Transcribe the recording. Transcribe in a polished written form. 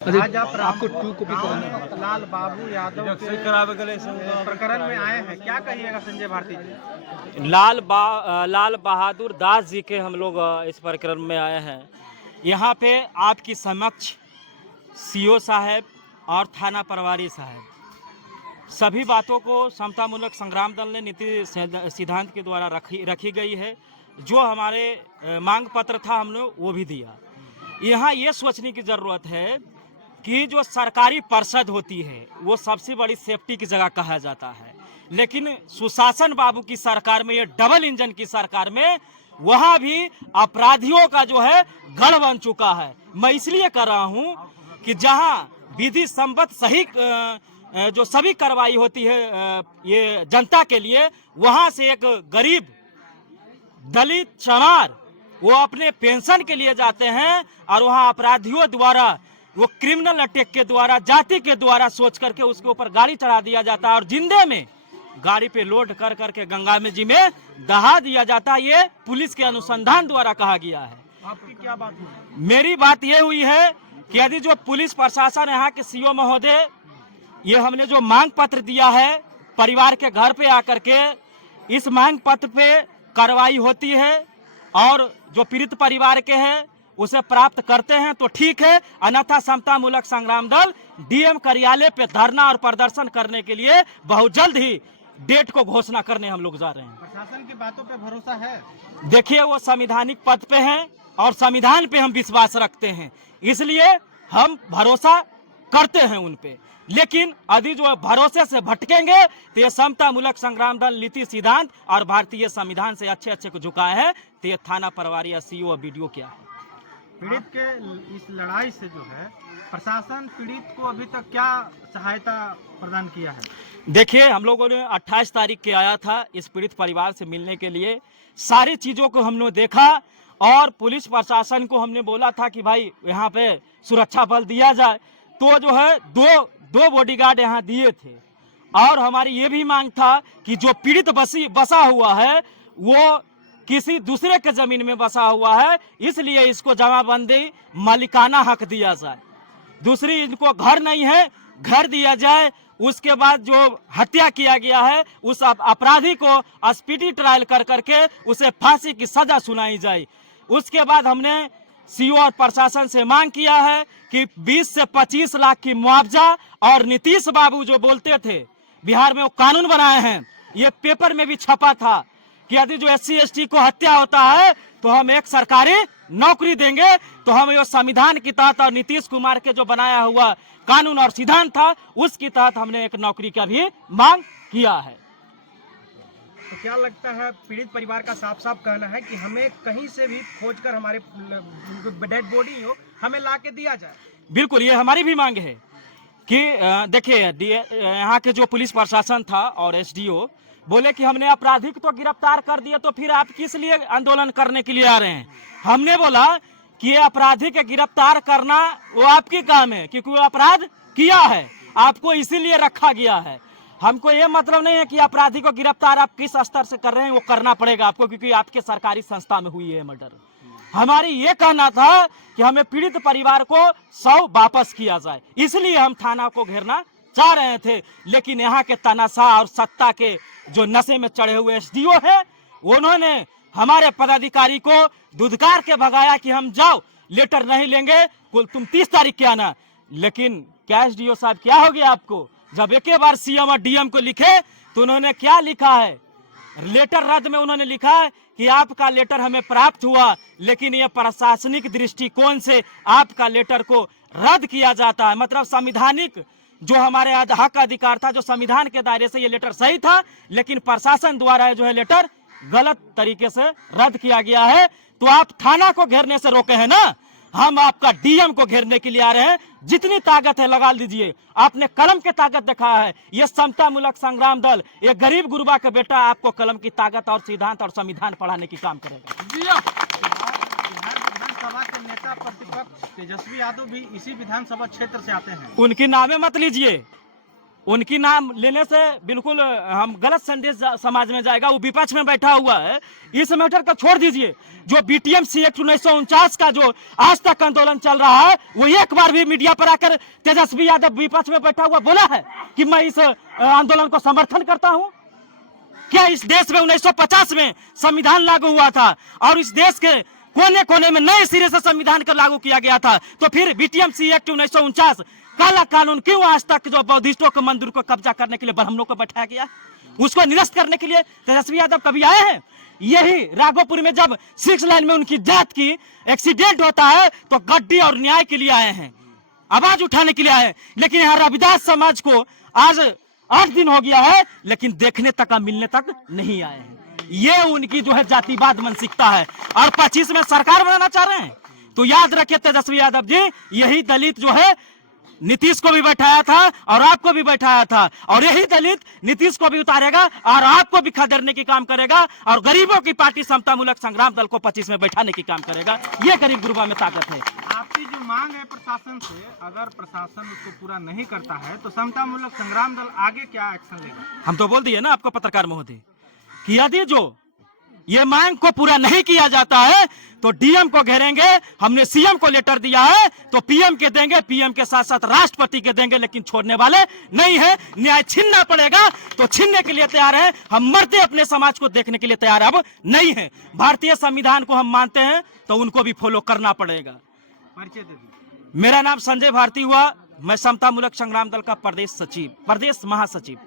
आज आपको 2 कॉपी लाल बाबू यादव के प्रकरण में आए हैं, क्या कहिएगा संजय भारती जी? लाल बहादुर दास जी के हम लोग इस प्रकरण में आए हैं। यहाँ पे आपकी समक्ष सीओ साहब और थाना प्रभारी साहब सभी बातों को समतामूलक संग्राम दल ने नीति सिद्धांत के द्वारा रखी गई है। जो हमारे मांग पत्र था हमने वो भी दिया। यहाँ ये सोचने की ज़रूरत है कि जो सरकारी परिषद होती है वो सबसे बड़ी सेफ्टी की जगह कहा जाता है, लेकिन सुशासन बाबू की सरकार में, ये डबल इंजन की सरकार में, वहाँ भी अपराधियों का जो है गढ़ बन चुका है। मैं इसलिए कर रहा हूँ कि जहाँ विधि सम्मत सही जो सभी कार्रवाई होती है ये जनता के लिए, वहाँ से एक गरीब दलित चमार वो अपने पेंशन के लिए जाते हैं और वहाँ अपराधियों द्वारा, वो क्रिमिनल अटैक के द्वारा, जाति के द्वारा सोच करके उसके ऊपर गाड़ी चढ़ा दिया जाता है और जिंदे में गाड़ी पे लोड कर करके गंगा में जी में दहा दिया जाता है। ये पुलिस के अनुसंधान द्वारा कहा गया है। आपकी क्या बात हुई? मेरी बात ये हुई है कि यदि जो पुलिस प्रशासन यहाँ के सीओ महोदय, ये हमने जो मांग पत्र दिया है परिवार के घर पे आकर के, इस मांग पत्र पे कार्रवाई होती है और जो पीड़ित परिवार के हैं उसे प्राप्त करते हैं तो ठीक है, अन्यथा समतामूलक संग्राम दल डीएम कार्यालय पे धरना और प्रदर्शन करने के लिए बहुत जल्द ही डेट को घोषणा करने हम लोग जा रहे हैं। प्रशासन की बातों पे भरोसा है? देखिए, वो संवैधानिक पद पे हैं और संविधान पे हम विश्वास रखते हैं, इसलिए हम भरोसा करते हैं उन पे। लेकिन यदि जो भरोसे से भटकेंगे तो ये समतामूलक संग्राम दल नीति सिद्धांत और भारतीय संविधान से अच्छे अच्छे को झुकाए हैं, तो ये थाना प्रभारी या सीओ वीडियो क्या है। पीड़ित के इस लड़ाई से जो है प्रशासन पीड़ित को अभी तक क्या सहायता प्रदान किया है? देखिए, हम लोगों ने 28 तारीख के आया था इस पीड़ित परिवार से मिलने के लिए। सारी चीज़ों को हमने देखा और पुलिस प्रशासन को हमने बोला था कि भाई यहाँ पे सुरक्षा बल दिया जाए, तो जो है दो बॉडीगार्ड यहाँ दिए थे। और हमारी ये भी मांग था कि जो पीड़ित बसा हुआ है वो किसी दूसरे के जमीन में बसा हुआ है, इसलिए इसको जमाबंदी मालिकाना हक दिया जाए। दूसरी, इनको घर नहीं है, घर दिया जाए। उसके बाद जो हत्या किया गया है उस अपराधी को स्पीडी ट्रायल कर करके उसे फांसी की सजा सुनाई जाए। उसके बाद हमने सीओ और प्रशासन से मांग किया है कि 20 से 25 लाख की मुआवजा, और नीतीश बाबू जो बोलते थे बिहार में वो कानून बनाए हैं, ये पेपर में भी छपा था कि यदि जो SC ST को हत्या होता है तो हम एक सरकारी नौकरी देंगे। तो हम ये संविधान के तहत और नीतीश कुमार के जो बनाया हुआ कानून और सिद्धांत था उसके तहत हमने एक नौकरी का भी मांग किया है। तो क्या लगता है, पीड़ित परिवार का साफ साफ कहना है कि हमें कहीं से भी खोजकर हमारे डेड बॉडी हो हमें ला के दिया जाए? बिल्कुल, ये हमारी भी मांग है कि देखिए, यहाँ के जो पुलिस प्रशासन था और SDO बोले कि हमने अपराधी को तो गिरफ्तार कर दिया, तो फिर आप किस लिए आंदोलन करने के लिए आ रहे हैं? हमने बोला कि ये अपराधी के गिरफ्तार करना वो आपकी काम है, क्योंकि वो अपराध किया है, आपको इसीलिए रखा गया है। हमको ये मतलब नहीं है कि अपराधी को गिरफ्तार आप किस स्तर से कर रहे हैं वो करना पड़ेगा आपको, क्योंकि आपके सरकारी संस्था में हुई है मर्डर। हमारी ये कहना था कि हमें पीड़ित परिवार को 100 वापस किया जाए, इसलिए हम थाना को घेरना चाह रहे थे। लेकिन यहाँ के तानाशाह और सत्ता के जो नशे में चढ़े हुए SDO है, उन्होंने हमारे पदाधिकारी को धुतकार के भगाया कि हम जाओ, लेटर नहीं लेंगे, कुल तुम 30 तारीख के आना। लेकिन क्या SDO साहब, क्या हो गया आपको? जब एक बार CM और DM को लिखे तो उन्होंने क्या लिखा है, लेटर रद्द में उन्होंने लिखा है कि आपका लेटर हमें प्राप्त हुआ, लेकिन यह प्रशासनिक दृष्टिकोण से आपका लेटर को रद्द किया जाता है। मतलब संविधानिक जो हमारे हक अधिकार था, जो संविधान के दायरे से ये लेटर सही था, लेकिन प्रशासन द्वारा जो है लेटर गलत तरीके से रद्द किया गया है। तो आप थाना को घेरने से रोके हैं ना, हम आपका DM को घेरने के लिए आ रहे हैं। जितनी ताकत है लगा लीजिए, आपने कलम की ताकत दिखा है। ये समतामूलक संग्राम दल, ये गरीब गुरबा का बेटा आपको कलम की ताकत और सिद्धांत और संविधान पढ़ाने की काम करेगा। विधानसभा के नेता प्रतिपक्ष तेजस्वी यादव भी इसी विधानसभा क्षेत्र से आते हैं। उनकी नामे मत लीजिए, उनकी नाम लेने से बिल्कुल हम गलत संदेश समाज में जाएगा। वो विपक्ष में बैठा हुआ है, इस मैटर को छोड़ दीजिए। जो बीटीएमसी एक्ट 1949 का जो आज तक आंदोलन चल रहा है, वो एक बार भी मीडिया पर आकर तेजस्वी यादव विपक्ष में बैठा हुआ बोला है कि मैं इस आंदोलन को समर्थन करता हूं? क्या इस देश में 1950 में संविधान लागू हुआ था और इस देश के कोने कोने में नए सिरे से संविधान को लागू किया गया था, तो फिर बीटीएमसी एक्ट 1949 काला कानून क्यों आज तक जो बौद्धिस्टों के मंदिर को कब्जा करने के लिए ब्राह्मणों को बैठाया गया, उसको निरस्त करने के लिए तेजस्वी यादव कभी आए हैं? यही राघोपुर में जब 6 लाइन में उनकी डेथ की एक्सीडेंट होता है तो गड्डी और न्याय के लिए आए हैं, आवाज उठाने के लिए आए हैं। लेकिन यहाँ रविदास समाज को आज 8 दिन हो गया है, लेकिन देखने तक मिलने तक नहीं आए हैं। ये उनकी जो है जातिवाद मानसिकता है और 25 में सरकार बनाना चाह रहे हैं। तो याद रखिए तेजस्वी यादव जी, यही दलित जो है नीतीश को भी बैठाया था और आपको भी बैठाया था, और यही दलित नीतीश को भी उतारेगा और आपको भी खदेड़ने की काम करेगा, और गरीबों की पार्टी समतामूलक संग्राम दल को 25 में बैठाने की काम करेगा। ये गरीब गुरबा में ताकत है। आपकी जो मांग है प्रशासन से, अगर प्रशासन उसको पूरा नहीं करता है तो समतामूलक संग्राम दल आगे क्या एक्शन लेगा? हम तो बोल दिए ना आपको पत्रकार महोदय कि यदि जो ये मांग को पूरा नहीं किया जाता है तो डीएम को घेरेंगे। हमने सीएम को लेटर दिया है तो पीएम के देंगे, पीएम के साथ साथ राष्ट्रपति के देंगे, लेकिन छोड़ने वाले नहीं है। न्याय छीनना पड़ेगा तो छीनने के लिए तैयार है। हम मरते अपने समाज को देखने के लिए तैयार अब नहीं है। भारतीय संविधान को हम मानते हैं तो उनको भी फॉलो करना पड़ेगा। परिचय दे दीजिए। मेरा नाम संजय भारती हुआ, मैं समतामूलक संग्राम दल का प्रदेश महासचिव।